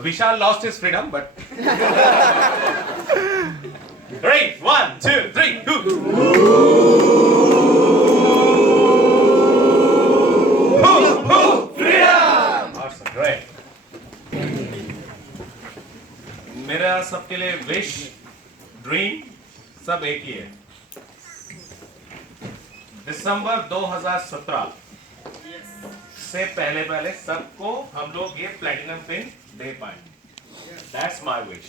Vishal lost his freedom, but. Ready? 1, 2, 3, go! Freedom! Awesome, great. मेरा सबके लिए wish, dream सब एक ही है. दिसंबर 2017 से पहले सबको हम लोग ये प्लैटिनम पिन दे पाए. That's my wish.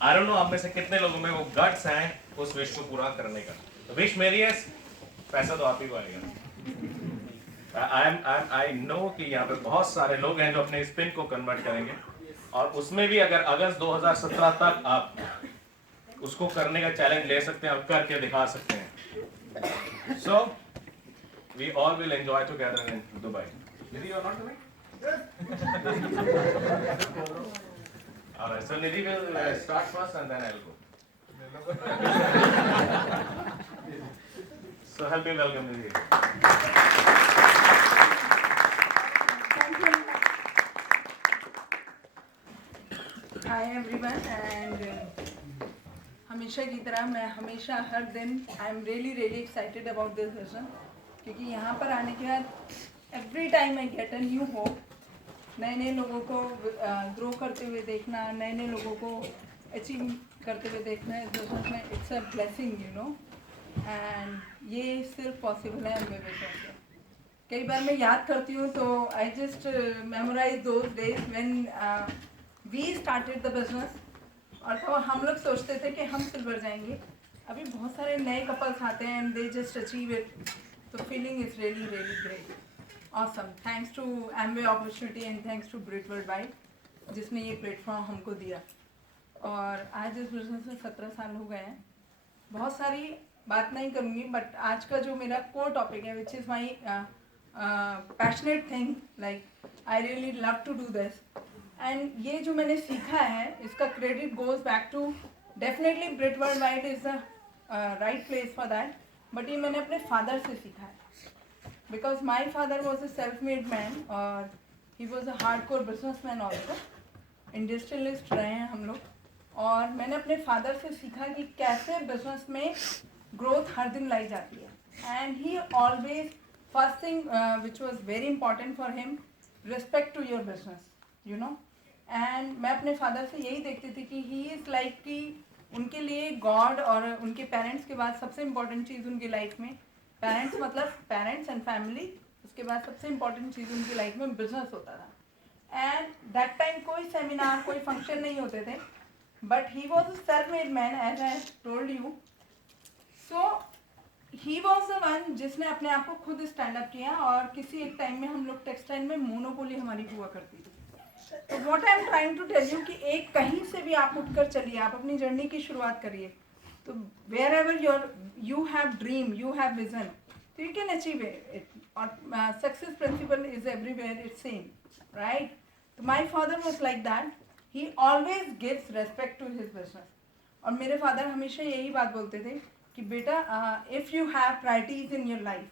I don't know आप में से कितने लोगों में वो गट्स हैं उस विश को पूरा करने का. विश मेरी है, पैसा तो आप ही को आएगा. I know कि यहाँ पे बहुत सारे लोग हैं जो अपने इस पिन को कन्वर्ट करेंगे और उसमें भी अगर अगस्त 2017 तक आप उसको करने का चैलेंज ले सकते हैं और करके दिखा सकते हैं. So we all will enjoy together in Dubai. Nidhi, you are not coming? All right, so Nidhi will start first and then I'll go. So help me welcome Nidhi. Hi everyone and हमेशा की तरह मैं हमेशा हर दिन I am really excited about this session क्योंकि यहाँ पर आने के बाद every time I get a new hope. नए लोगों को ग्रो करते हुए देखना, नए लोगों को अचीव करते हुए देखना इस बिजनेस में it's a blessing you know. And ये सिर्फ पॉसिबल है एमवे बिजनेस से. कई बार मैं याद करती हूँ तो I just memorise those days when we started the business. और तो हम लोग सोचते थे कि हम सिल्वर जाएंगे. अभी बहुत सारे नए कपल्स आते हैं and they just achieve it. तो feeling is really great. Awesome. Thanks to Amway opportunity and thanks to Britt world वाइड जिसने ये प्लेटफॉर्म हमको दिया. और आज इस बिजनेस में 17 साल हो गए हैं. बहुत सारी बात नहीं करूँगी बट आज का जो मेरा कोर टॉपिक है which is my passionate thing, like I really love to do this. And ये जो मैंने सीखा है इसका credit goes back to definitely Brit world Wide is the right place for that. But ये मैंने अपने फादर से सीखा है because my father was a self made man और he was a hard core business man also. Industrialist रहे हैं हम लोग. और मैंने अपने फादर से सीखा कि कैसे बिजनेस में ग्रोथ हर दिन लाई जाती है. And he always first thing which was very important for him, respect to your business you know. And मैं अपने फादर से यही देखती थी कि ही इज़ लाइक कि उनके लिए गॉड और उनके पेरेंट्स के बाद सबसे इम्पॉर्टेंट चीज़ उनकी लाइफ में, पेरेंट्स मतलब पेरेंट्स एंड फैमिली, उसके बाद सबसे इम्पॉर्टेंट चीज़ उनकी लाइफ में बिजनेस होता था. एंड दैट टाइम कोई सेमिनार कोई फंक्शन नहीं होते थे but he was a self made man as I told you. So he was the one जिसने अपने आप को खुद स्टैंड अप किया. और किसी एक टाइम में हम लोग टेक्सटाइल में मोनोपोली हमारी हुआ करती थी. तो what I am trying to tell you कि एक कहीं से भी आप उठकर चलिए, आप अपनी जर्नी की शुरुआत करिए. तो wherever you have dream, you have vision, तो यू कैन अचीव इट. और success principle is everywhere it's same, right. तो my father was like that. He always gives respect to his business. और मेरे father हमेशा यही बात बोलते थे कि बेटा if you have priorities in your life,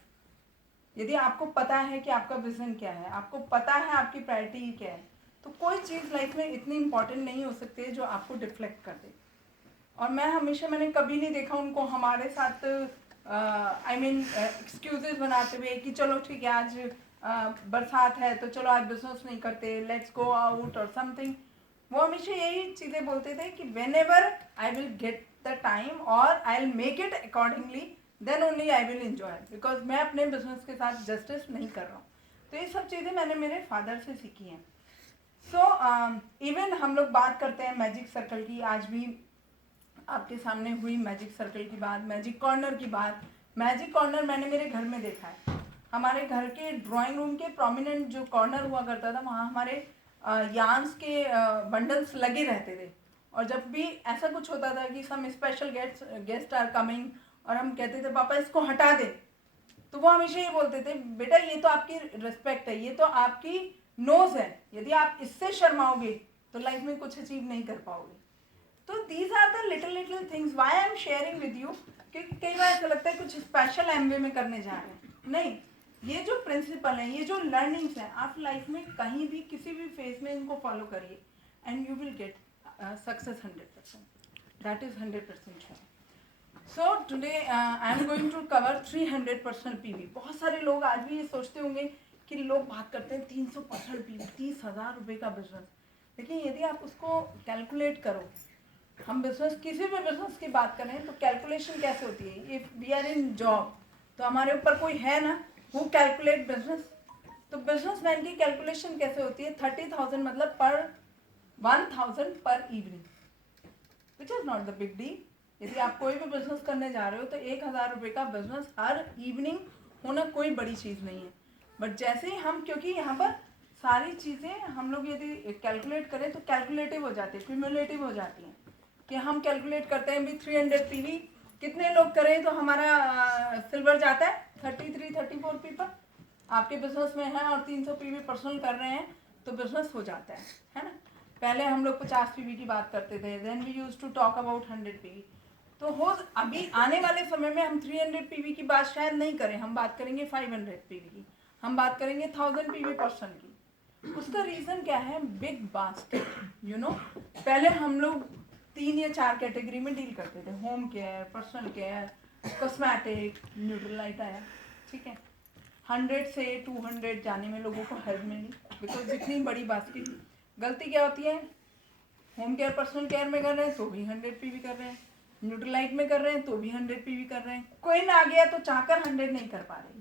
यदि आपको पता है कि आपका विजन क्या है, आपको पता है आपकी प्रायोरिटी क्या है, तो कोई चीज़ लाइफ में इतनी इम्पॉर्टेंट नहीं हो सकती है जो आपको डिफ्लेक्ट कर दे. और मैंने कभी नहीं देखा उनको हमारे साथ आई मीन एक्सक्यूजेज बनाते हुए कि चलो ठीक है आज बरसात है तो चलो आज बिजनेस नहीं करते, लेट्स गो आउट और समथिंग. वो हमेशा यही चीज़ें बोलते थे कि whenever I will get the time और I will make it accordingly then only I will enjoy, because मैं अपने बिजनेस के साथ जस्टिस नहीं कर रहा हूँ. तो ये सब चीज़ें मैंने मेरे फादर से सीखी हैं. सो इवन हम लोग बात करते हैं मैजिक सर्कल की. आज भी आपके सामने हुई मैजिक सर्कल की बात, मैजिक कॉर्नर की बात. मैजिक कॉर्नर मैंने मेरे घर में देखा है. हमारे घर के ड्राइंग रूम के प्रोमिनेंट जो कॉर्नर हुआ करता था वहाँ हमारे यार्न्स के बंडल्स लगे रहते थे. और जब भी ऐसा कुछ होता था कि some special guest are coming और हम कहते थे पापा इसको हटा दे, तो वो हमेशा ये बोलते थे बेटा ये तो आपकी रिस्पेक्ट है, ये तो आपकी नोज है, यदि आप इससे शर्माओगे तो लाइफ में कुछ अचीव नहीं कर पाओगे. तो these are the little things why I am sharing with you. क्योंकि कई बार ऐसा लगता है कुछ स्पेशल एमवे में करने जा रहे हैं. नहीं, ये जो प्रिंसिपल है, ये जो लर्निंग्स है, आप लाइफ में कहीं भी किसी भी फेज में इनको फॉलो करिए and you will get success 100%. That is 100% sure. So today I am going to cover 300% PV. बहुत सारे लोग आज भी ये सोचते होंगे कि लोग बात करते हैं 300% पीवी, 30,000 रुपये का बिजनेस. लेकिन यदि आप उसको कैलकुलेट करो, हम बिजनेस किसी भी बिजनेस की बात करें तो कैलकुलेशन कैसे होती है. If we are in job तो हमारे ऊपर कोई है ना हु कैलकुलेट बिजनेस. तो बिजनेसमैन की कैलकुलेशन कैसे होती है. 30,000 मतलब पर 1,000 पर evening, which is not the big deal. यदि आप कोई भी बिजनेस करने जा रहे हो तो 1,000 रुपये का बिजनेस हर इवनिंग होना कोई बड़ी चीज़ नहीं है. बट जैसे ही हम, क्योंकि यहाँ पर सारी चीज़ें हम लोग यदि कैलकुलेट करें तो कैलकुलेटिव हो जाती है, क्यूमुलेटिव हो जाती हैं. कि हम कैलकुलेट करते हैं भी 300 पीवी कितने लोग करें तो हमारा सिल्वर जाता है 33-34 पीपल. आपके बिजनेस में है और 300 पीवी पर्सनल कर रहे हैं तो बिजनेस हो जाता है ना. पहले हम लोग 50 पीवी की बात करते थे, then we use to talk about 100 PV. तो हो अभी आने वाले समय में हम 300 पीवी की बात शायद नहीं करें, हम बात करेंगे 500 पीवी की, हम बात करेंगे 1000 पीवी पर्सन की. उसका रीज़न क्या है. Big basket, you know. पहले हम लोग 3 या 4 कैटेगरी में डील करते थे. Home care, personal care, cosmetic, Nutrilite आया. ठीक है. 100 से 200 जाने में लोगों को हेल्प मिली, बिकॉज जितनी बड़ी बास्केट. गलती क्या होती है. होम केयर, पर्सनल केयर में कर रहे हैं तो भी 100 पीवी कर रहे हैं, न्यूट्रलाइट में कर रहे हैं तो भी 100 पीवी कर रहे हैं. कोई ना आ गया तो चाहकर 100 नहीं कर पा रहे.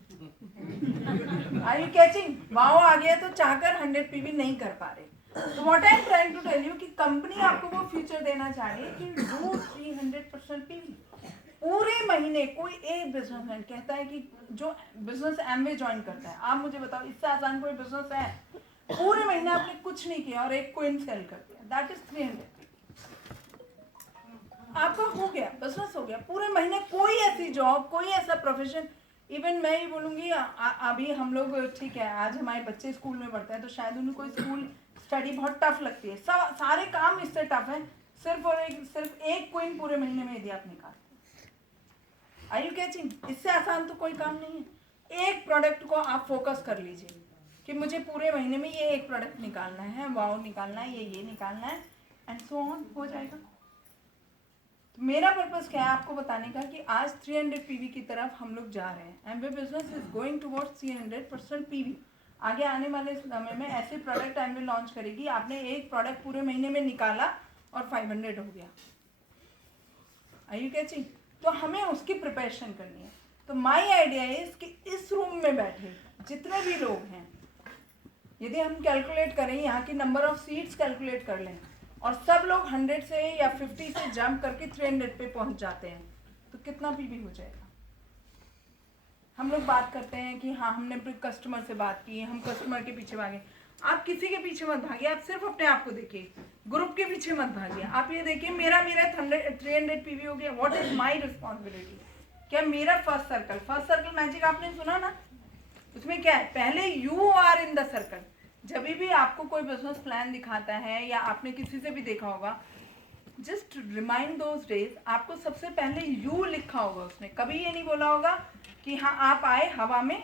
Are you catching. वाओ आ गया तो चाहकर 100 पीवी नहीं कर पा रहे. तो what I am trying to tell you कि कंपनी आपको वो फ्यूचर देना चाह रही है कि डू 300% पीवी. पूरे महीने कोई एक बिजनेसमैन कहता है कि जो बिजनेस एमवे ज्वाइन करता है, आप मुझे बताओ इससे आसान कोई बिजनेस है. पूरे महीने आपने कुछ नहीं किया और एक कोइन सेल कर दिया, दैट इज 300. आपका हो गया, बिजनेस हो गया. पूरे महीने कोई ऐसी जॉब, कोई ऐसा प्रोफेशन. इवन मैं ही बोलूँगी अभी हम लोग, ठीक है, आज हमारे बच्चे स्कूल में पढ़ते हैं तो शायद उन्हें कोई स्कूल स्टडी बहुत टफ लगती है. सारे काम इससे टफ है. सिर्फ एक कोइन पूरे महीने में यदि आप निकालते हैं. Are you catching. इससे आसान तो कोई काम नहीं है. एक प्रोडक्ट को आप फोकस कर लीजिए कि मुझे पूरे महीने में ये एक प्रोडक्ट निकालना है, वाओ निकालना है, ये निकालना है, एंड सो ऑन हो जाएगा. तो मेरा पर्पस क्या है आपको बताने का कि आज 300 पीवी की तरफ हम लोग जा रहे हैं. Amway business is going towards 300% PV. आगे आने वाले समय में ऐसे प्रोडक्ट एमवे लॉन्च करेगी. आपने एक प्रोडक्ट पूरे महीने में निकाला और 500 हो गया. Are you catching. तो हमें उसकी प्रिपरेशन करनी है. तो माई आइडिया इज कि इस रूम में बैठे जितने भी लोग हैं, यदि हम कैलकुलेट करें, यहाँ की नंबर ऑफ सीट्स कैलकुलेट कर लें और सब लोग 100 से या 50 से जंप करके 300 पे पहुंच जाते हैं तो कितना पीवी हो जाएगा. हम लोग बात करते हैं कि हाँ हमने कस्टमर से बात की, हम कस्टमर के पीछे भागे. आप किसी के पीछे मत भागिए, आप सिर्फ अपने आप को देखिए. ग्रुप के पीछे मत भागिए. आप ये देखिए मेरा 300 पीवी हो गया. What is my responsibility. क्या मेरा फर्स्ट सर्कल मैजिक आपने सुना ना, उसमें क्या है. पहले you are in the circle. जब भी आपको कोई बिजनेस प्लान दिखाता है या आपने किसी से भी देखा होगा, जस्ट रिमाइंड दोज डेज. आपको सबसे पहले यू लिखा होगा उसने. कभी ये नहीं बोला होगा कि हाँ आप आए हवा में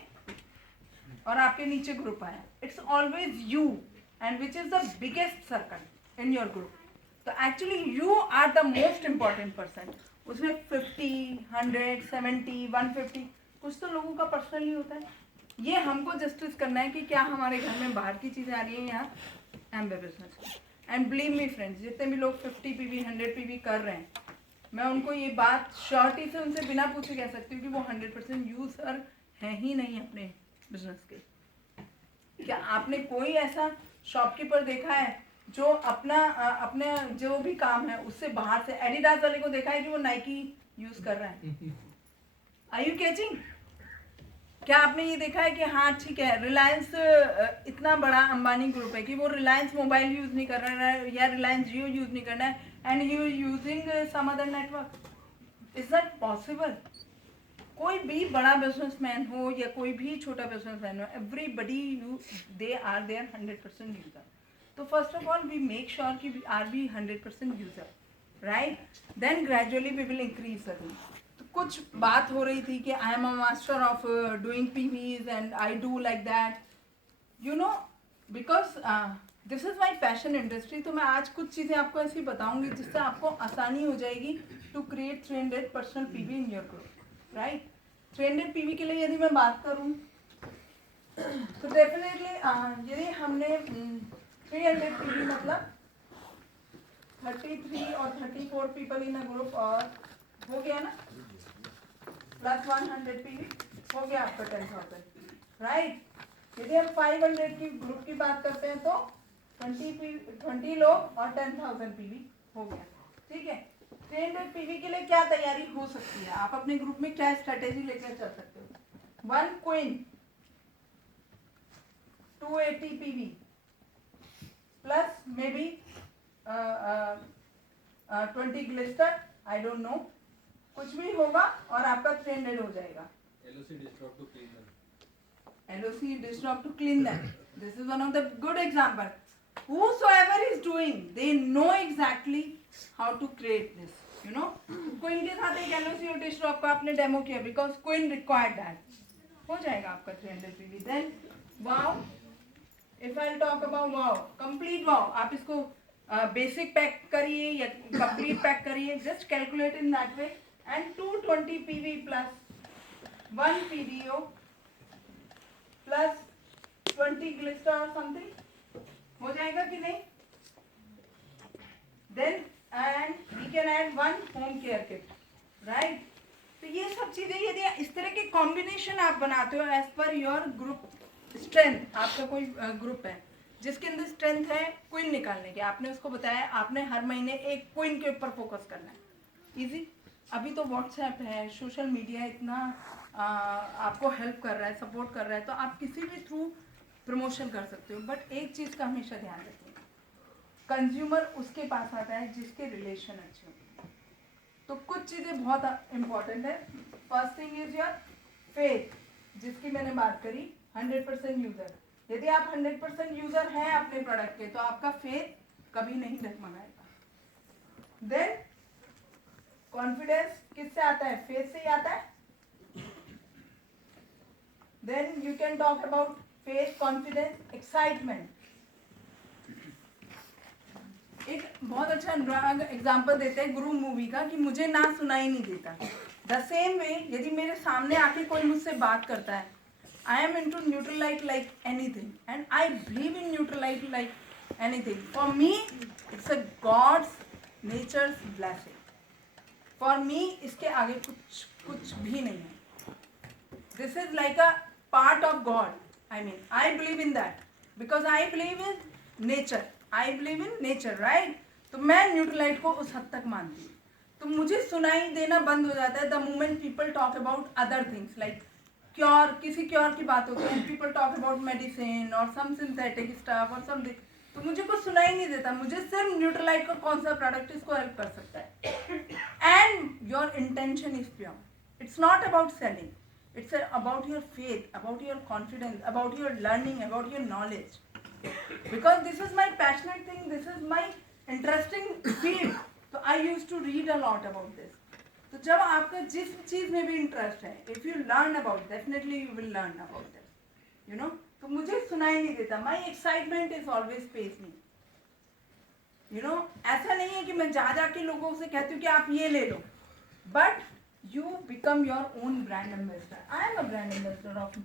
और आपके नीचे ग्रुप आया. It's always you and which is the biggest circle in your group. तो actually you are the most important person. उसमें 50, 100, 70, 150 कुछ तो लोगों का पर्सनली होता है. ये हमको जस्टिस करना है कि क्या हमारे घर में बाहर की चीज़ें आ रही हैं यहाँ Amway business. And believe me friends, जितने भी लोग 50 पीवी 100 पीवी कर रहे हैं, मैं उनको ये बात श्योरिटी से उनसे बिना पूछे कह सकती हूँ कि वो 100% यूजर हैं ही नहीं अपने बिजनेस के. क्या आपने कोई ऐसा शॉपकीपर देखा है जो अपना जो भी काम है उससे बाहर से एडिडास वाले को देखा है कि वो नाइकी यूज कर रहा है. Are you catching. क्या आपने ये देखा है कि हाँ ठीक है रिलायंस इतना बड़ा अंबानी ग्रुप है कि वो रिलायंस मोबाइल यूज नहीं कर रहा है या रिलायंस जियो यूज नहीं करना है and you using some other network. Is that possible. कोई भी बड़ा बिजनेसमैन हो या कोई भी छोटा बिजनेसमैन हो, everybody they are there 100% user. तो first of all we make sure कि we are be 100% user, right. Then gradually we will increase the. तो कुछ बात हो रही थी कि I am a master of doing PVs and I do like that, you know, because this is my passion industry. तो मैं आज कुछ चीज़ें आपको ऐसी बताऊंगी जिससे आपको आसानी हो जाएगी to create 300 personal PV in your group, right. 300 PV के लिए यदि मैं बात करूं तो डेफिनेटली यदि हमने 300 पीवी मतलब 33 और 34 पीपल इन अ ग्रुप, और हो गया ना, प्लस 100 पीवी हो गया आपका 10,000, राइट। यदि हम 500 की ग्रुप की बात करते हैं तो 20 लोग और 10,000 पीवी हो गया, ठीक है। 300 पीवी के लिए क्या तैयारी हो सकती है, आप अपने ग्रुप में क्या स्ट्रेटेजी लेकर चल सकते हो। 1 queen 280 PV plus may be 20 Glister, I don't know, कुछ भी होगा और आपका 300 हो जाएगा। LOC distrop to clean them. LOC distrop to clean them. This is one of the good example. Whosoever is doing, they know exactly how to create this. You know, Queen के साथ एक LOC और distrop का आपने demo किया because Queen required that. हो जाएगा आपका 300 PV. Then wow, if I'll talk about wow, complete wow, आप इसको बेसिक पैक करिए या कंप्लीट पैक करिए, just calculate in that way, and 220 PV plus 1 PDO plus 20 Glister और समथिंग हो जाएगा कि नहीं। Then and we can add 1 home care kit, right. तो ये सब चीजें यदि इस तरह के कॉम्बिनेशन आप बनाते हो as per your group strength, आपका कोई ग्रुप है जिसके अंदर स्ट्रेंथ है क्वीन निकालने की, आपने उसको बताया आपने हर महीने एक क्वीन के ऊपर फोकस करना है, इजी। अभी तो व्हाट्सएप है, सोशल मीडिया इतना आपको हेल्प कर रहा है, सपोर्ट कर रहा है, तो आप किसी भी थ्रू प्रमोशन कर सकते हो। बट एक चीज़ का हमेशा ध्यान रखिए, कंज्यूमर उसके पास आता है जिसके रिलेशन अच्छे होते हैं। तो कुछ चीज़ें बहुत इंपॉर्टेंट है। First thing is your faith, जिसकी मैंने बात करी, 100% यूजर। यदि आप 100% यूजर हैं अपने प्रोडक्ट के तो आपका फेथ कभी नहीं डगमगाएगा। देन कॉन्फिडेंस किससे आता है, फेथ से ही आता है। Then you can talk about faith, confidence, excitement. एक बहुत अच्छा एग्जांपल देते हैं गुरु मूवी का कि मुझे ना सुनाई नहीं देता। द सेम वे यदि मेरे सामने आके कोई मुझसे बात करता है, I am into Neutralite like anything, and I believe in Neutralite like anything. For me, it's a God's nature's blessing. For me, इसके आगे कुछ भी नहीं है। This is like a part of God. I mean, I believe in that because I believe in nature. I believe in nature, right? तो मैं Neutralite को उस हद तक मानती हूँ। तो मुझे सुनाई देना बंद हो जाता है the moment people talk about other things like cure, किसी क्योर की बात होती है, पीपल टॉक अबाउट मेडिसिन और सम सिंथेटिक स्टफ और समथिंग, तो मुझे कुछ सुनाई नहीं देता। मुझे सिर्फ न्यूट्रलाइट का कौन सा प्रोडक्ट इसको हेल्प कर सकता है। And your intention is pure, it's not about selling, it's about your faith, about your confidence, about your learning, about your knowledge, because this is my passionate thing, this is my interesting field. तो I use to read a lot about this. तो जब आपका जिस चीज में भी interest है, if you learn about, definitely you will learn about this, you know. तो मुझे सुनाई नहीं देता, my excitement is always pace me, you know. ऐसा नहीं है कि मैं जाके लोगों से कहती हूँ कि आप ये ले लो, but you become your own brand ambassador. I am a brand ambassador of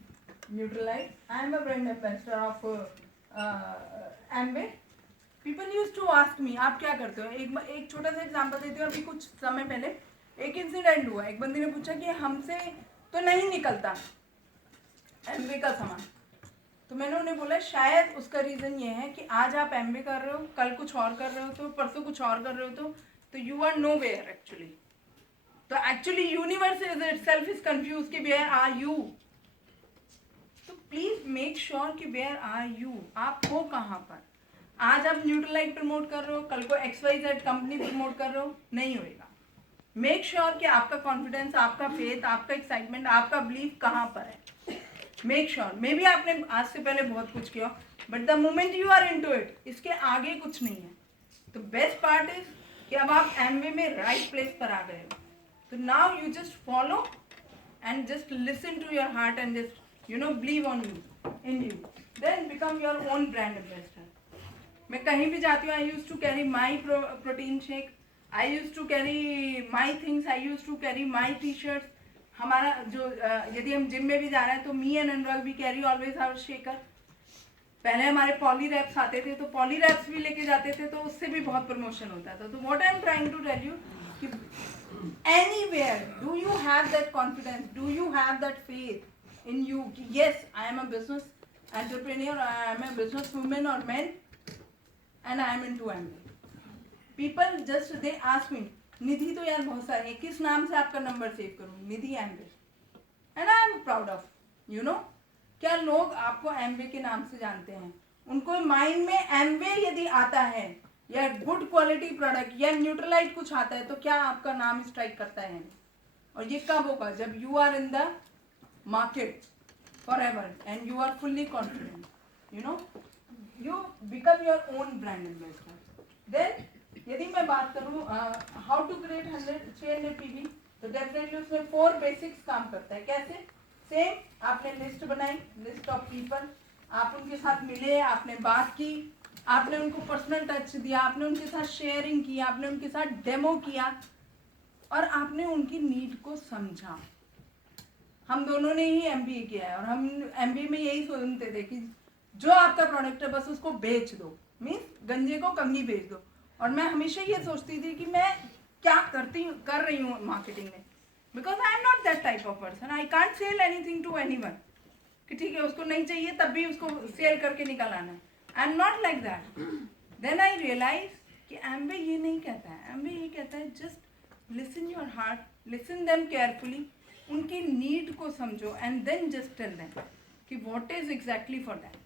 Nutrilite, I am a brand ambassador of Amway. People use to ask me आप क्या करते हो। एक छोटा सा एग्जाम्पल देती हूँ। अभी कुछ समय पहले एक इंसिडेंट हुआ, एक बंदी ने पूछा कि हमसे तो नहीं निकलता एमबे का सामान। तो मैंने उन्हें बोला शायद उसका रीज़न ये है कि आज आप एमबे कर रहे हो, कल कुछ और कर रहे हो, तो परसों कुछ और कर रहे हो, तो you are nowhere actually. तो actually universe is itself is confuse कि वेयर आर यू। तो प्लीज मेक श्योर कि वेयर आर यू, आप हो कहाँ पर। आज आप न्यूट्रलाइट प्रमोट कर रहे हो, कल को XYZ कंपनी प्रमोट कर रहे हो, नहीं होएगा। मेक श्योर कि आपका कॉन्फिडेंस, आपका फेथ, आपका एक्साइटमेंट, आपका बिलीव कहाँ पर है। मेक श्योर मे बी आपने आज से पहले बहुत कुछ किया, but the moment you are into it, इसके आगे कुछ नहीं है। तो बेस्ट पार्ट इज कि अब आप एमवे में राइट प्लेस पर आ गए हो। तो now you just follow and just listen to your heart and just believe on you, in you, then become your own brand ambassador. मैं कहीं भी जाती हूँ, I used to carry my protein shake, I used to carry my things, I used to carry my t-shirts. हमारा जो यदि हम gym में भी जा रहे हैं तो मी एंड अनुराग भी कैरी ऑलवेज आवर शेकर. पहले हमारे पॉली रैप्स आते थे तो पॉली रैप्स भी लेके जाते थे तो उससे भी बहुत प्रमोशन होता था. तो what I am trying to tell you कि anywhere, do you have that confidence, do you have that faith in you? Yes, I am a business entrepreneur, I am a business woman or man, and I am into MBA. People just they ask me, निधि तो यार बहुत सारे हैं, किस नाम से आपका number save करूँ? निधि MBA, and I am proud of, क्या लोग आपको MBA के नाम से जानते हैं? उनको माइंड में MBA यदि आता है या गुड क्वालिटी प्रोडक्ट या न्यूट्रलाइट कुछ आता है तो क्या आपका नाम स्ट्राइक करता है? और ये कब होगा? जब you are in the market for ever and you are fully confident, you become your own brand ambassador. Then यदि मैं बात करूँ हाउ टू क्रिएट 300 PV, तो डेफिनेटली उसमें 4 बेसिक्स काम करता है. कैसे? सेम आपने लिस्ट बनाई, लिस्ट ऑफ पीपल, आप उनके साथ मिले, आपने बात की, आपने उनको पर्सनल टच दिया, आपने उनके साथ शेयरिंग की, आपने उनके साथ डेमो किया और आपने उनकी नीड को समझा. हम दोनों ने ही MBA किया है और हम MBA में यही सुनते थे कि जो आपका प्रोडक्ट है बस उसको बेच दो, मीन्स गंजे को कंघी बेच दो. और मैं हमेशा ये सोचती थी कि मैं क्या कर रही हूँ मार्केटिंग में, because I am not that type of person. I can't sell anything to anyone कि ठीक है उसको नहीं चाहिए तब भी उसको सेल करके निकल आना है. I am not like that. Then I realise कि MBA ये नहीं कहता है. MBA ये कहता है just listen your heart, listen them carefully, उनकी नीड को समझो and then just tell them कि what is exactly for that,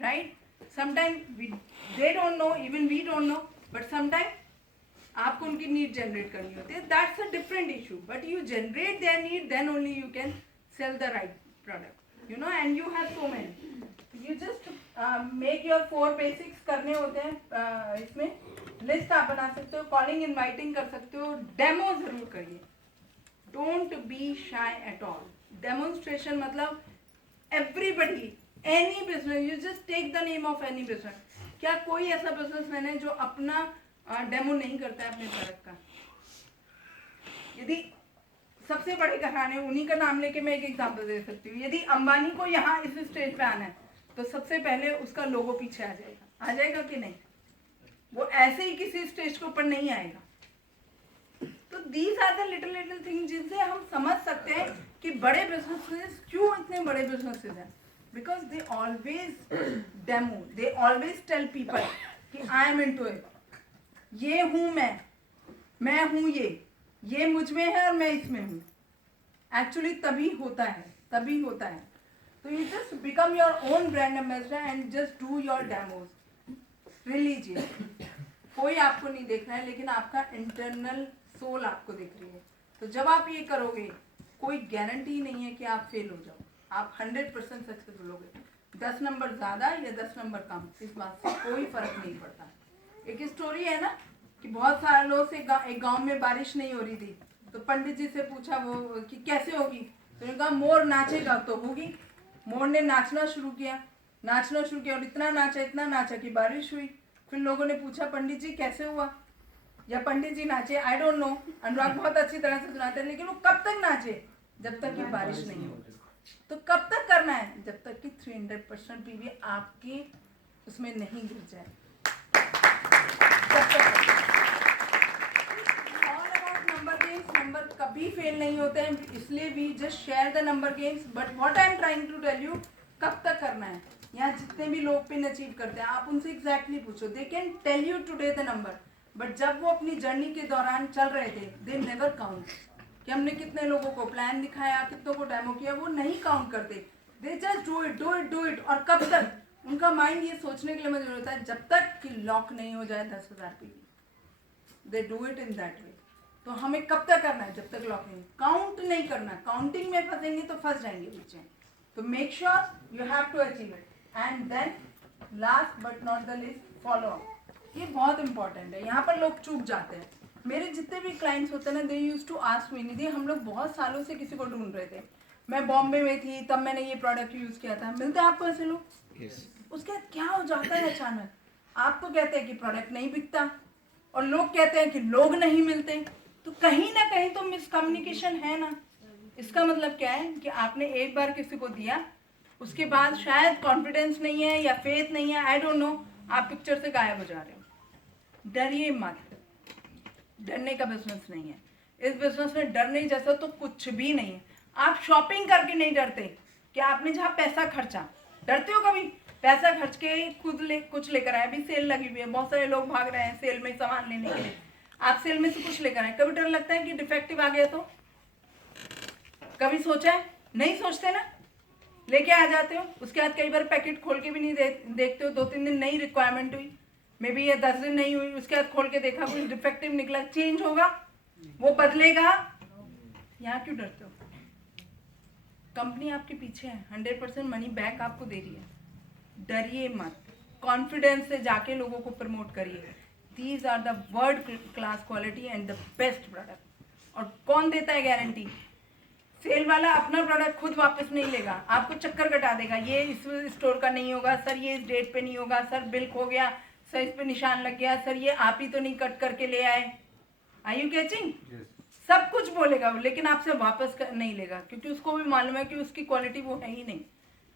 right? Sometime they don't know, even we don't know, but sometime आपको उनकी नीड जनरेट करनी होती है. That's a different issue, but you generate their need, then only you can sell the right product, and you have so many. You just make your 4 basics करने होते हैं. इसमें list आप बना सकते हो, कॉलिंग इनवाइटिंग कर सकते हो, डेमो जरूर करिए. Don't be shy at all. Demonstration मतलब everybody, any business, you just take the name of any business. क्या कोई ऐसा बिजनेसमैन है जो अपना डेमो नहीं करता है अपने प्रोडक्ट का? यदि सबसे बड़े घराने, उन्हीं का नाम लेके मैं एक एग्जांपल दे सकती हूँ. यदि अंबानी को यहाँ इस स्टेज पे आना है तो सबसे पहले उसका लोगो पीछे आ जाएगा कि नहीं? वो ऐसे ही किसी स्टेज के ऊपर नहीं आएगा. तो these are the little things जिनसे हम समझ सकते हैं कि बड़े बिजनेसेस क्यों इतने बड़े बिजनेसेस हैं. Because they always demo, they always tell people कि आई एम इनटू इट, ये हूँ मैं हूँ ये मुझ में है और मैं इसमें हूँ. एक्चुअली तभी होता है. तो you just become your own brand ambassador and just do your demos. Religious. कोई आपको नहीं देख रहा है लेकिन आपका इंटरनल सोल आपको दिख रही है. तो जब आप ये करोगे कोई गारंटी नहीं है कि आप फेल हो जाओ. आप 100% सक्सेसफुल होगे. 10 नंबर ज़्यादा या 10 नंबर कम, इस बात से कोई फर्क नहीं पड़ता. एक स्टोरी है ना कि बहुत सालों से एक गाँव में बारिश नहीं हो रही थी. तो पंडित जी से पूछा वो कि कैसे होगी, तो उन्होंने कहा मोर नाचेगा तो होगी. मोर ने नाचना शुरू किया और इतना नाचा कि बारिश हुई. फिर लोगों ने पूछा पंडित जी कैसे हुआ, या पंडित जी नाचे, आई डोंट नो. अनुराग बहुत अच्छी तरह से सुनाते हैं, लेकिन वो कब तक नाचे? जब तक कि बारिश नहीं हो. तो कब तक करना है? जब तक कि 300% PV आपके उसमें नहीं गिर जाए. नंबर कभी फेल नहीं होते हैं, इसलिए we just share the number games. But what I am trying to tell you, कब तक करना है? यहाँ जितने भी लोग पिन अचीव करते हैं आप उनसे एग्जैक्टली पूछो. They can tell you today the number, but जब वो अपनी जर्नी के दौरान चल रहे थे दे नेवर काउंट कि हमने कितने लोगों को प्लान दिखाया, कितनों को डेमो किया. वो नहीं काउंट करते. They just do it. और कब तक? उनका माइंड ये सोचने के लिए मजबूर होता है जब तक कि लॉक नहीं हो जाए 10,000 PV. They do it in that वे. तो हमें कब तक करना है? जब तक लॉक नहीं. काउंट नहीं करना. काउंटिंग में फंसेंगे तो फंस जाएंगे पीछे. तो make sure you have to achieve it. And then last but not the least, follow up. ये बहुत इंपॉर्टेंट है. यहाँ पर लोग चूक जाते हैं. मेरे जितने भी क्लाइंट्स होते हैं ना, दे यूज टू आस्क मी, निधि हम लोग बहुत सालों से किसी को ढूंढ रहे थे, मैं बॉम्बे में थी तब मैंने ये प्रोडक्ट यूज किया था, मिलते हैं आपको ऐसे लोग? उसके बाद क्या हो जाता है अचानक, आप तो कहते हैं कि प्रोडक्ट नहीं बिकता और लोग कहते हैं कि लोग नहीं मिलते, तो कहीं ना कहीं तो मिसकम्युनिकेशन है ना। इसका मतलब क्या है कि आपने एक बार किसी को दिया, उसके बाद शायद कॉन्फिडेंस नहीं है या फेथ नहीं है, आई डोंट नो, आप पिक्चर से गायब हो जा रहे हो। डरिए मत, डरने का बिजनेस नहीं है, इस बिजनेस में डरने जैसा तो कुछ भी नहीं है। आप शॉपिंग करके नहीं डरते, क्या आपने जहाँ पैसा खर्चा, डरते हो कभी? पैसा खर्च के खुद कुछ लेकर आए, अभी सेल लगी हुई है, बहुत सारे लोग भाग रहे हैं सेल में सामान लेने के लिए, आप सेल में से कुछ लेकर आए, कभी डर लगता है कि डिफेक्टिव आ गया तो? कभी सोचा है? नहीं सोचते ना, लेके आ जाते हो, उसके बाद कई बार पैकेट खोल के भी नहीं देखते हो, 2-3 दिन नहीं रिक्वायरमेंट हुई, मे बी ये 10 दिन नहीं हुई, उसके बाद खोल के देखा कुछ डिफेक्टिव निकला, चेंज होगा, वो बदलेगा, यहाँ क्यों डरते हो? कंपनी आपके पीछे है, 100% मनी बैक आपको दे रही है, डरिए मत, कॉन्फिडेंस से जाके लोगों को प्रमोट करिए। These are the world class quality and the best product. और कौन देता है गारंटी? सेल वाला अपना प्रोडक्ट खुद वापस नहीं लेगा, आपको चक्कर कटा देगा, ये इस स्टोर का नहीं होगा सर, ये इस डेट पे नहीं होगा सर, बिल खो गया सर, इस पे निशान लग गया सर, ये आप ही तो नहीं कट करके ले आए, आर यू कैचिंग? सब कुछ बोलेगा वो, लेकिन आपसे वापस नहीं लेगा, क्योंकि उसको भी मालूम है कि उसकी क्वालिटी वो है ही नहीं।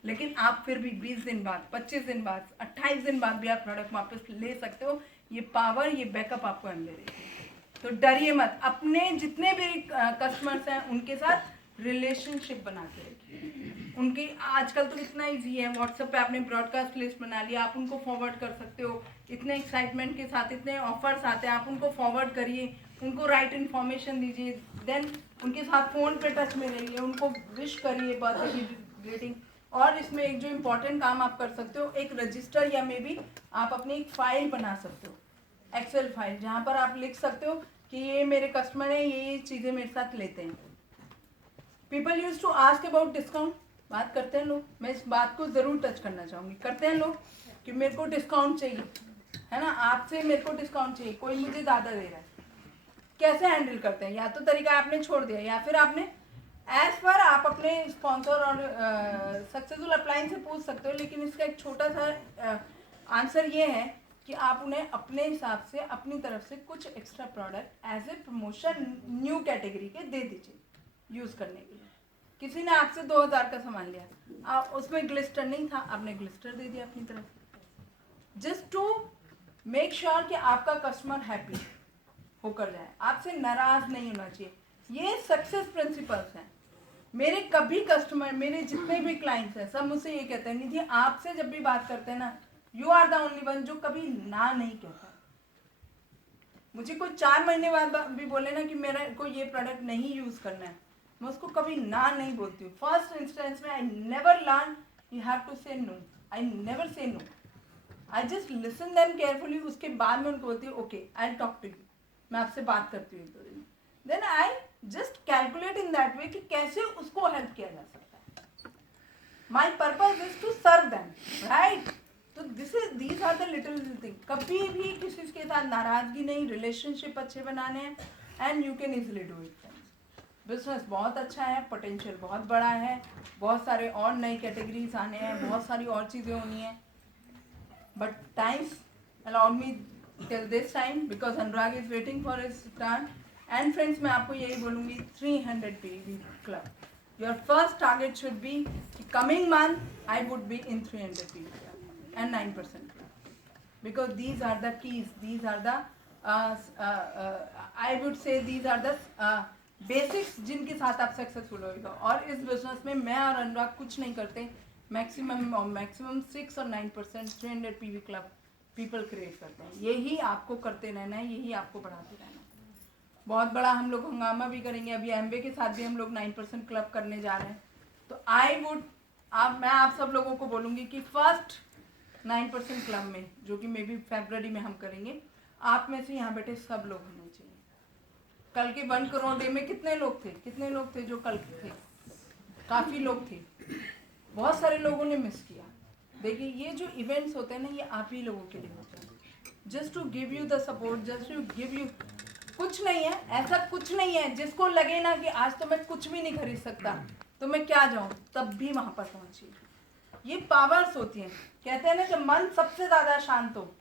लेकिन आप फिर भी 20 दिन बाद, 25 दिन बाद, 28 दिन बाद भी आप प्रोडक्ट वापस ले सकते हो। ये पावर, ये बैकअप आपको हम दे देती है। तो डरिए मत, अपने जितने भी कस्टमर्स हैं उनके साथ रिलेशनशिप बना के रखिए। उनकी आजकल तो कितना इजी है, व्हाट्सएप पे आपने ब्रॉडकास्ट लिस्ट बना लिया, आप उनको फॉरवर्ड कर सकते हो, इतने एक्साइटमेंट के साथ इतने ऑफर्स आते हैं, आप उनको फॉरवर्ड करिए, उनको राइट इन्फॉर्मेशन दीजिए, देन उनके साथ फ़ोन पे टच में रहिए, उनको विश करिए, बर्थडे की ग्रीटिंग। और इसमें एक जो इम्पोर्टेंट काम आप कर सकते हो, एक रजिस्टर या मे बी आप अपनी एक फाइल बना सकते हो, एक्सेल फाइल, जहाँ पर आप लिख सकते हो कि ये मेरे कस्टमर हैं, ये चीज़ें मेरे साथ लेते हैं। People use to ask about discount, बात करते हैं लोग, मैं इस बात को ज़रूर टच करना चाहूँगी, करते हैं लोग कि मेरे को डिस्काउंट चाहिए, है ना, आपसे मेरे को डिस्काउंट चाहिए, कोई मुझे ज़्यादा दे रहा है, कैसे हैंडल करते हैं? या तो तरीका आपने छोड़ दिया, या फिर आपने एज पर आप अपने स्पॉन्सर और सक्सेसफुल अपलाइन से पूछ सकते हो, लेकिन इसका एक छोटा सा आंसर ये है कि आप उन्हें अपने हिसाब से अपनी तरफ से कुछ extra product as a promotion new category के दे दीजिए यूज़ करने के लिए। किसी ने आपसे 2000 का सामान लिया, उसमें ग्लिस्टर नहीं था, आपने ग्लिस्टर दे दिया अपनी तरफ से, जस्ट टू मेक श्योर कि आपका कस्टमर हैप्पी होकर जाए, आपसे नाराज नहीं होना चाहिए। ये सक्सेस प्रिंसिपल्स हैं। मेरे कभी कस्टमर, मेरे जितने भी क्लाइंट्स हैं, सब मुझसे ये कहते हैं, निधि आपसे जब भी बात करते हैं ना, you are the only one जो कभी ना नहीं कहता। मुझे कोई 4 महीने बाद भी बोले ना कि मेरा को ये प्रोडक्ट नहीं यूज करना है, मैं उसको कभी ना नहीं बोलती हूँ। फर्स्ट इंस्टेंस में I never learn you have to say no, I never say no, I just listen them carefully. उसके बाद में उनको बोलती हूँ okay I will talk to you, मैं आपसे बात करती हूँ 2 दिन, then I just calculate in that way कि कैसे उसको हेल्प किया जा सकता है। My purpose is to serve them, right? तो these are the little thing. कभी भी किसी के साथ नाराजगी नहीं, रिलेशनशिप अच्छे बनाने हैं, and you can easily do it. Business बहुत अच्छा है, पोटेंशियल बहुत बड़ा है, बहुत सारे और नई कैटेगरीज आने हैं, बहुत सारी और चीज़ें होनी हैं, but times allow me till this time because Anurag is waiting for his turn. And friends, मैं आपको यही बोलूँगी, 300 PV club. Your first target should be coming month I would be in 300 PV club and 9% club, because these are the keys. These are the I would say these are the basics जिनके साथ आप successful होगा। और इस business में मैं और अनुराग कुछ नहीं करते, मैक्सिमम 6 और 9% 300 PV क्लब पीपल क्रिएट करते हैं। यही आपको करते रहना है, यही आपको बढ़ाते रहना है। बहुत बड़ा हम लोग हंगामा भी करेंगे, अभी एमबे के साथ भी हम लोग 9% क्लब करने जा रहे हैं। तो मैं आप सब लोगों को बोलूँगी कि फर्स्ट 9% क्लब में, जो कि मे बी फरवरी में हम करेंगे, आप में से यहाँ बैठे सब लोग होने चाहिए। कल के 1 करोड़ डे में कितने लोग थे जो कल थे? काफ़ी लोग थे, बहुत सारे लोगों ने मिस किया। देखिए, ये जो इवेंट्स होते हैं ना, ये आप ही लोगों के लिए होते हैं, just to give you the support, just to give you कुछ नहीं है, ऐसा कुछ नहीं है जिसको लगे ना कि आज तो मैं कुछ भी नहीं खरीद सकता तो मैं क्या जाऊं, तब भी वहां पर पहुंचिए। ये पावर्स होती हैं। कहते हैं ना जब मन सबसे ज्यादा शांत हो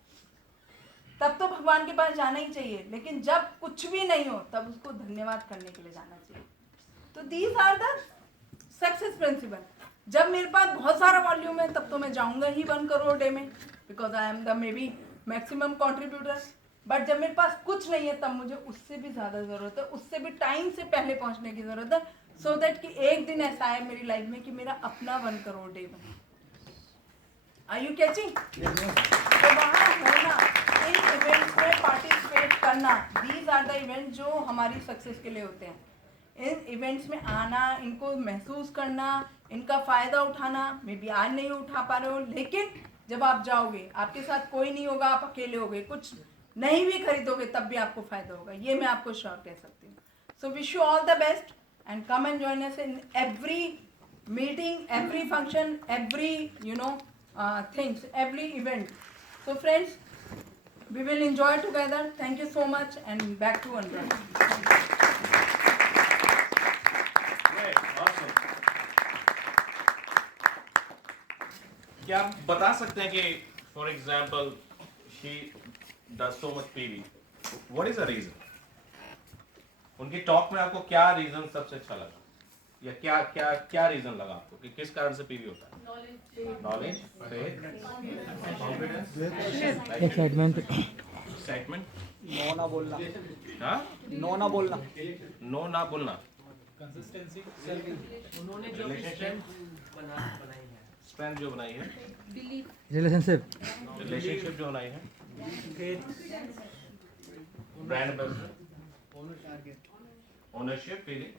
तब तो भगवान के पास जाना ही चाहिए, लेकिन जब कुछ भी नहीं हो तब उसको धन्यवाद करने के लिए जाना चाहिए। तो these are the success principle. जब मेरे पास बहुत सारा वॉल्यूम है तब तो मैं जाऊंगा ही 1 करोड़ डे में, because I am the may be maximum contributor. But जब मेरे पास कुछ नहीं है तब मुझे उससे भी ज़्यादा ज़रूरत है, उससे भी टाइम से पहले पहुंचने की ज़रूरत है, सो दैट कि एक दिन ऐसा आए मेरी लाइफ में कि मेरा अपना 1 करोड़ डे बने। Are you catching? तो वहाँ होना, इन इवेंट्स में पार्टिसिपेट करना, दीज आर द इवेंट जो हमारी सक्सेस के लिए होते हैं। इन इवेंट्स में आना, इनको महसूस करना, इनका फ़ायदा उठाना। मे बी आज नहीं उठा पा रहे हो, लेकिन जब आप जाओगे आपके साथ कोई नहीं होगा, आप अकेले होगे, कुछ नहीं भी खरीदोगे तब भी आपको फ़ायदा होगा, ये मैं आपको श्योर कह सकती हूँ। So wish you all the best and come and join us in every meeting, every function, every things, every event. So friends, we will enjoy together. Thank you so much and back to Anurag. Great, awesome. क्या आप बता सकते हैं कि for example she does so much PV, what is the reason? उनकी talk में आपको क्या रीजन सबसे अच्छा लगा, या क्या क्या क्या रीजन लगा आपको कि किस कारण से पीवी होता है? Knowledge, confidence, excitement. Excitement, no ना बोलना, हाँ, नो ना बोलना, नो ना बोलना, कंसिस्टेंसी, उन्होंने जो रिलेशनशिप बनाई है, स्ट्रेंथ जो बनाई है, रिलेशनशिप जो बनाई है, brand ambassador, ownership, feeling,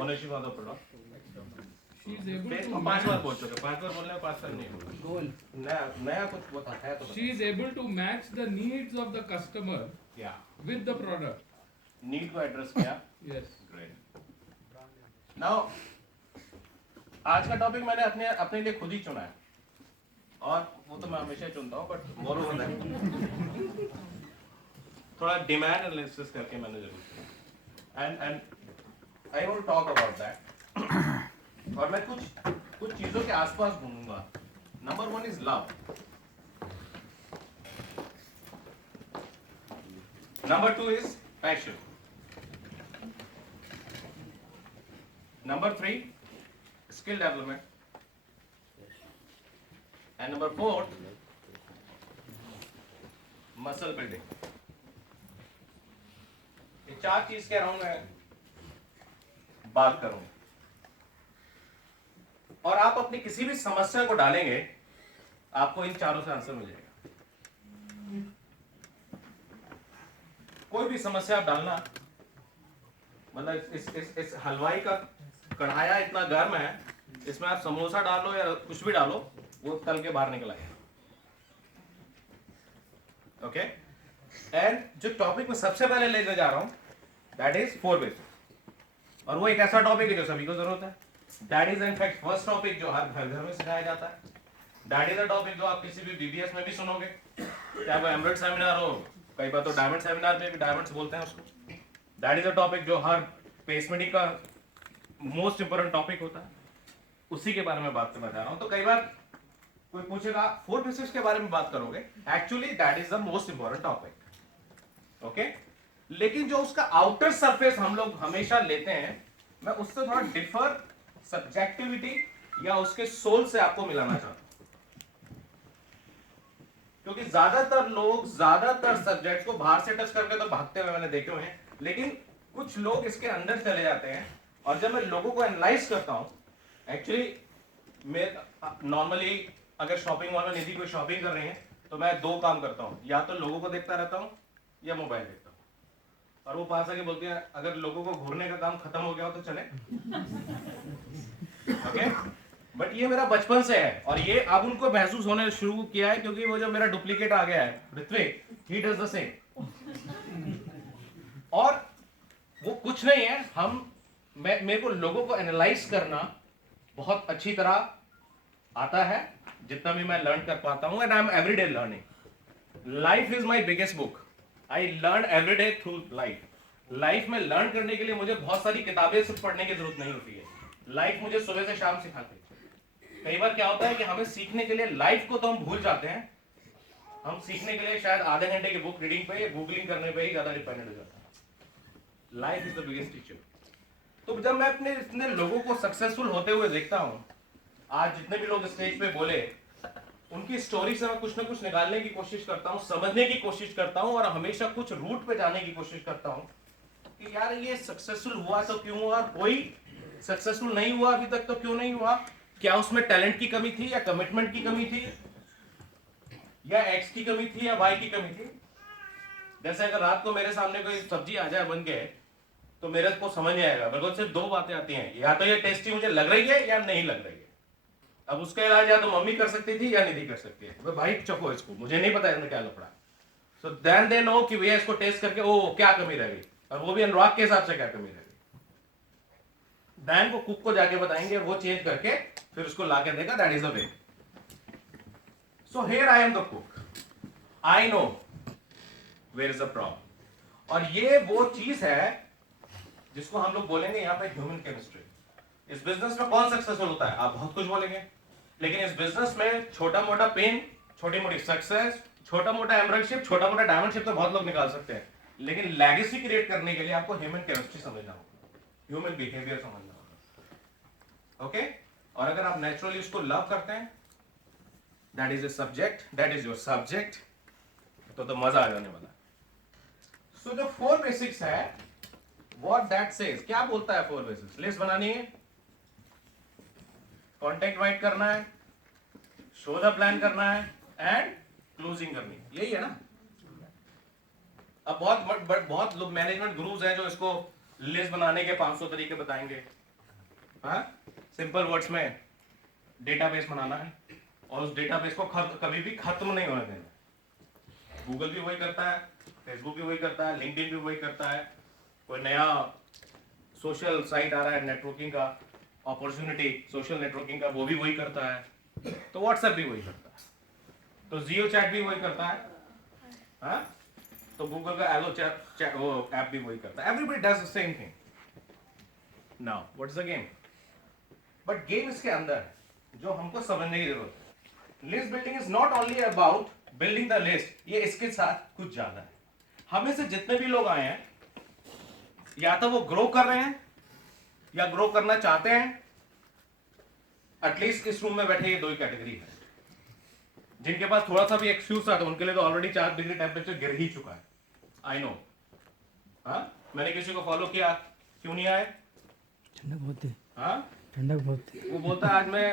ownership of the product. she is able to 5 बार बोल चुके, 5 बार बोलने में 5 बार नहीं बोला। गोल, नया कुछ बता है तो she is able to match the needs of the customer या with the product. नीड को एड्रेस किया। Yes. ग्रेट। नाउ आज का टॉपिक मैंने अपने लिए खुद ही चुना है, और वो तो मैं हमेशा चुनता हूँ, बट मोर ओवर दैट थोड़ा डिमांड एनालिसिस करके मैंने जरूर किया, and I want to talk about that. और मैं कुछ चीजों के आसपास घूमूंगा। Number 1 is love, number 2 is passion, number 3 skill development, and number 4 muscle building। ये 4 चीज के अराउंड मैं बात करूंगा, और आप अपनी किसी भी समस्या को डालेंगे आपको इन चारों से आंसर मिल जाएगा। कोई भी समस्या आप डालना, मतलब इस हलवाई का कढ़ाया इतना गर्म है, इसमें आप समोसा डालो या कुछ भी डालो, वो तल के बाहर निकल आएगा। ओके, एंड जो टॉपिक में सबसे पहले लेकर जा रहा हूं, दैट इज 4 बेसिक्स, और वो एक ऐसा टॉपिक है जो सभी को जरूरत है। That is in fact first topic जो हर घर में सिखाया जाता है। दैट इज अ टॉपिक जो आप किसी भी बीबीएस में भी सुनोगे, चाहे वो एमरेट सेमिनार हो, कई बार तो डायमंड सेमिनार में भी डायमंड्स बोलते हैं उसको। दैट इज अ टॉपिक जो हर पेसमेंटिंग का मोस्ट इंपोर्टेंट टॉपिक होता है, उसी के बारे में बात करना चाह रहा हूं। तो कई बार कोई पूछेगा 4 बेसिक्स के बारे में बात करोगे, actually that is the most important topic. Okay, लेकिन जो उसका आउटर सरफेस हम लोग हमेशा लेते हैं, मैं उससे थोड़ा डिफर सब्जेक्टिविटी या उसके सोल से आपको मिलाना चाहता हूं, क्योंकि ज्यादातर लोग ज्यादातर सब्जेक्ट को बाहर से टच करके तो भागते हुए मैंने देखे हुए हैं, लेकिन कुछ लोग इसके अंदर चले जाते हैं। और जब मैं लोगों को एनालाइज करता हूं, एक्चुअली मैं नॉर्मली अगर शॉपिंग मॉल में निधि कोई शॉपिंग कर रहे हैं तो मैं 2 काम करता हूं, या तो लोगों को देखता रहता हूं या मोबाइल देखता हूं। और वो पास आके बोलती है अगर लोगों को घूरने का काम खत्म हो गया हो तो चले। ओके, बट ये मेरा बचपन से है, और ये अब उनको महसूस होने शुरू किया है, क्योंकि वो जो मेरा डुप्लीकेट आ गया है Ritwik, he does the same. और वो कुछ नहीं है, मेरे को लोगों को एनालाइज करना बहुत अच्छी तरह आता है, जितना भी मैं लर्न कर पाता हूं, and I am everyday learning. Life is my biggest book, I learn every day through life में लर्न करने के लिए मुझे बहुत सारी किताबें सिर्फ पढ़ने की जरूरत नहीं होती है। लाइफ मुझे सुबह से शाम सिखाती है। कई बार क्या होता है कि हमें सीखने के लिए लाइफ को तो हम भूल जाते हैं, हम सीखने के लिए शायद आधे घंटे की बुक रीडिंग पे या गूगलिंग करने पे ही ज्यादा डिपेंडेंट हो जाता है। Life is the biggest teacher. तो जब मैं अपने इतने लोगों को सक्सेसफुल होते हुए देखता हूं, आज जितने भी लोग स्टेज पे बोले, उनकी स्टोरी से मैं कुछ ना कुछ निकालने की कोशिश करता हूं, समझने की कोशिश करता हूं, और हमेशा कुछ रूट पे जाने की कोशिश करता हूं कि यार ये सक्सेसफुल हुआ तो क्यों हुआ, कोई सक्सेसफुल नहीं हुआ अभी तक तो क्यों नहीं हुआ, क्या उसमें टैलेंट की कमी थी या कमिटमेंट की कमी थी या एक्स की कमी थी या वाई की कमी थी। जैसे अगर रात को मेरे सामने कोई सब्जी आ जाए बन के, तो मेरे को समझ नहीं आएगा, मेरे को सिर्फ दो बातें आती हैं, या तो ये टेस्टी मुझे लग रही है या नहीं लग रही है। अब उसका इलाज या तो मम्मी कर सकती थी या निधि कर सकती है, भाई चखो इसको, मुझे नहीं पता इसमें क्या लफड़ा। सो देन दे नो कि भैया इसको टेस्ट करके ओ क्या कमी रह गई, और वो भी अनुराग के हिसाब से क्या कमी रह गई। देन वो कुक को जाके बताएंगे, वो चेंज करके फिर उसको ला के देगा, that is the way. So here I am the cook, I know where is the problem. और ये वो चीज है जिसको हम लोग बोलेंगे यहाँ पे ह्यूमन केमिस्ट्री। इस बिजनेस में कौन सक्सेसफुल होता है, आप बहुत कुछ बोलेंगे, लेकिन इस बिजनेस में छोटा मोटा पेन, छोटी मोटी सक्सेस, छोटा मोटा एमरल्डशिप, छोटा मोटा डायमंडशिप तो बहुत लोग निकाल सकते हैं, लेकिन लेगेसी क्रिएट करने के लिए आपको ह्यूमन केमिस्ट्री समझना होगा, ह्यूमन बिहेवियर समझना होगा। ओके? और अगर आप नेचुरली उसको लव करते हैं, that is a subject, that is your subject, तो मजा आ जाने वाला है। सो जो 4 बेसिक्स है, व्हाट दैट सेज, क्या बोलता है 4 बेसिक्स? लिस्ट बनानी है, कॉन्टेक्ट राइट करना है, शो द प्लान करना है, एंड क्लोजिंग करनी है, यही है ना। अब बहुत लोग मैनेजमेंट गुरुज हैं जो इसको लिस्ट बनाने के 500 तरीके बताएंगे। हाँ, सिंपल वर्ड्स में डेटाबेस बनाना है, और उस डेटाबेस को कभी भी खत्म नहीं होने देना। गूगल भी वही करता है, फेसबुक भी वही करता है, लिंक्डइन भी वही करता है, कोई नया सोशल साइट आ रहा है नेटवर्किंग का, अपॉर्चुनिटी सोशल नेटवर्किंग का, वो भी वही करता है। तो व्हाट्सएप भी वही करता है, तो जियो चैट भी वही करता है, हाँ? तो गूगल का एलो चैट वो ऐप भी वही करता है। Everybody does the same thing. Now what is the game? But game इसके अंदर है जो हमको समझने की जरूरत है। List building is not only about building the list, ये इसके साथ कुछ ज्यादा है। हमें से जितने भी लोग आए हैं, या तो वो ग्रो कर रहे हैं या ग्रो करना चाहते हैं। एटलीस्ट इस रूम में बैठे ये 2 ही कैटेगरी है। जिनके पास थोड़ा सा भी एक्सक्यूज था तो उनके लिए तो ऑलरेडी 4 डिग्री टेम्परेचर गिर ही चुका है। I know. हाँ, मैंने किसी को फॉलो किया, क्यों नहीं आए? ठंडक बहुत थी। हाँ, ठंडक बहुत थी। वो बोलता है आज मैं